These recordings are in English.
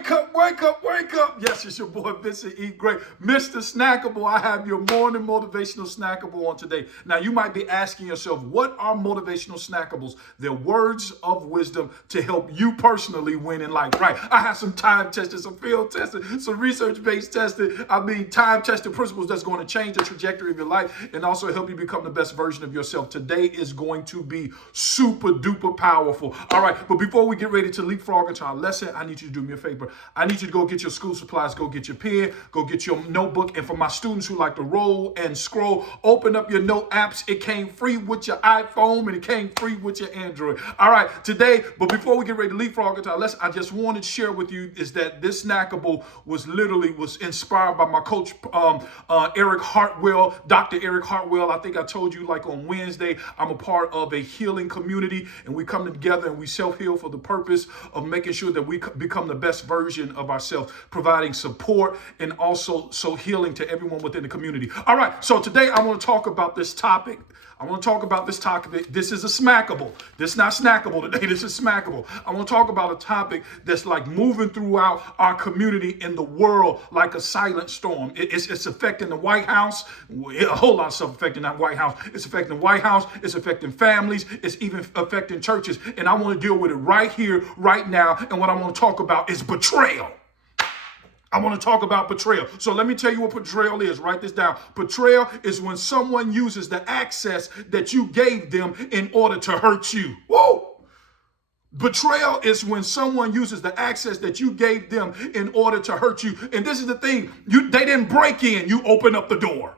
wake up, wake up, wake up. Yes, it's your boy, Vincent.GRAY. Mr.Snackable, I have your morning motivational snackable on today. Now, you might be asking yourself, what are motivational snackables? They're words of wisdom to help you personally win in life. Right, I have some time-tested, some field-tested, some research-based tested, time-tested principles that's going to change the trajectory of your life and also help you become the best version of yourself. Today is going to be super-duper powerful. All right, but before we get ready to leapfrog into our lesson, I need you to do me a favor. I need you to go get your school supplies, go get your pen, go get your notebook. And for my students who like to roll and scroll, open up your note apps. It came free with your iPhone and it came free with your Android. All right, today, but before we get ready to leapfrog into our lesson, I just wanted to share with you is that this snackable was inspired by my coach, Eric Hartwell, Dr. Eric Hartwell. I think I told you like on Wednesday, I'm a part of a healing community and we come together and we self-heal for the purpose of making sure that we become the best version of ourselves, providing support and also healing to everyone within the community. All right, so today I want to talk about this topic. This is a smackable. This is not snackable today. This is smackable. I want to talk about a topic that's like moving throughout our community in the world like a silent storm. It's affecting the White House. A whole lot of stuff affecting that White House. It's affecting the White House. It's affecting families. It's even affecting churches. And I want to deal with it right here, right now. And what I want to talk about is betrayal. I want to talk about betrayal. So let me tell you what betrayal is. Write this down. Betrayal is when someone uses the access that you gave them in order to hurt you. Whoa! Betrayal is when someone uses the access that you gave them in order to hurt you. And this is the thing. They didn't break in. You open up the door.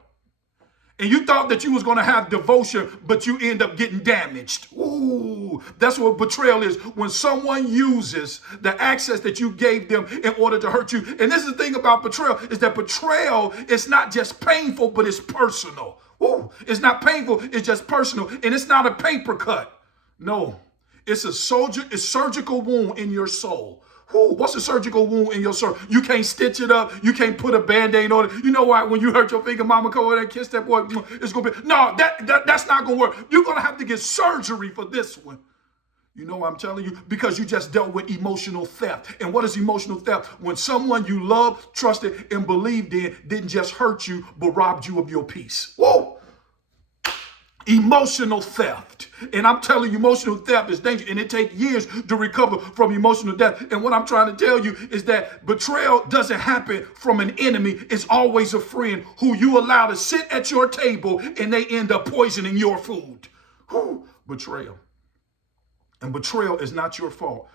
And you thought that you was going to have devotion, but you end up getting damaged. Ooh, that's what betrayal is. When someone uses the access that you gave them in order to hurt you. And this is the thing about betrayal, is that betrayal is not just painful, but it's personal. Ooh, it's not painful, it's just personal. And it's not a paper cut. No, it's a surgical wound in your soul. Ooh, what's a surgical wound in your soul? You can't stitch it up. You can't put a Band-Aid on it. You know why? When you hurt your finger, mama come over there and kiss that boy, it's going to be, no, that's not going to work. You're going to have to get surgery for this one. You know what I'm telling you? Because you just dealt with emotional theft. And what is emotional theft? When someone you loved, trusted, and believed in didn't just hurt you, but robbed you of your peace. Whoa! Emotional theft. And I'm telling you, emotional theft is dangerous, and it takes years to recover from emotional death. And what I'm trying to tell you is that betrayal doesn't happen from an enemy. It's always a friend who you allow to sit at your table and they end up poisoning your food. Whew. Betrayal. And betrayal is not your fault.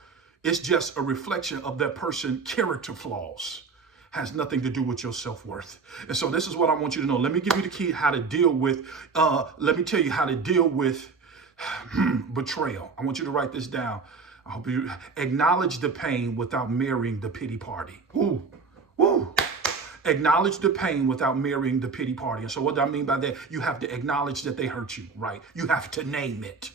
It's just a reflection of that person's character flaws. Has nothing to do with your self-worth. And so this is what I want you to know. Let me give you the key how to deal with, let me tell you how to deal with betrayal. I want you to write this down. I hope you acknowledge the pain without marrying the pity party. Ooh, ooh. Acknowledge the pain without marrying the pity party. And so what do I mean by that? You have to acknowledge that they hurt you, right? You have to name it.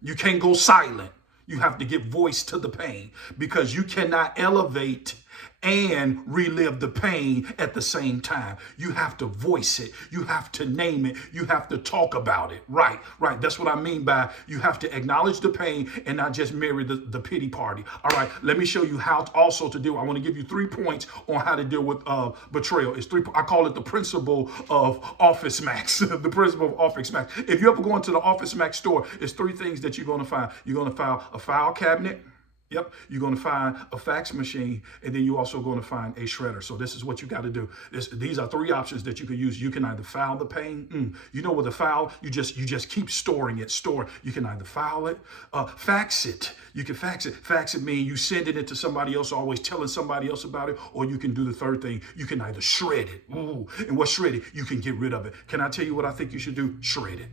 You can't go silent. You have to give voice to the pain because you cannot elevate and relive the pain at the same time. You have to voice it. You have to name it. You have to talk about it. Right. That's what I mean by you have to acknowledge the pain and not just marry the pity party. All right. Let me show you how also to do. I want to give you 3 points on how to deal with betrayal. I call it the principle of Office Max. The principle of Office Max. If you ever go into the Office Max store, it's 3 things that you're going to find. You're going to find a file cabinet. Yep, you're going to find a fax machine, and then you're also going to find a shredder. So this is what you got to do. These are 3 options that you can use. You can either file the pain. You know with a file, you just keep storing it. You can either file it, fax it. You can fax it. Fax it means you sending it to somebody else, always telling somebody else about it, or you can do the 3rd thing. You can either shred it. Ooh, and what's shredded? You can get rid of it. Can I tell you what I think you should do? Shred it.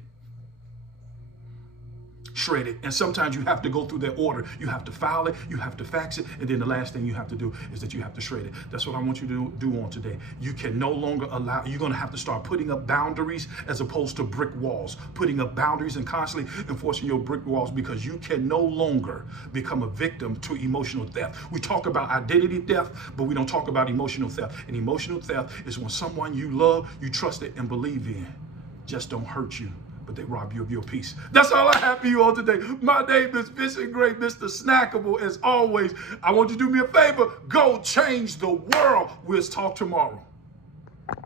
Shred it. And sometimes you have to go through that order. You have to file it, you have to fax it, and then the last thing you have to do is that you have to shred it. That's what I want you to do on today. You can no longer allow, you're going to have to start putting up boundaries as opposed to brick walls, putting up boundaries and constantly enforcing your brick walls because you can no longer become a victim to emotional theft. We talk about identity theft, but we don't talk about emotional theft. And emotional theft is when someone you love, you trusted, and believe in just don't hurt you, but they rob you of your peace. That's all I have for you all today. My name is Vincent Gray, Mr. Snackable. As always, I want you to do me a favor. Go change the world. We'll talk tomorrow.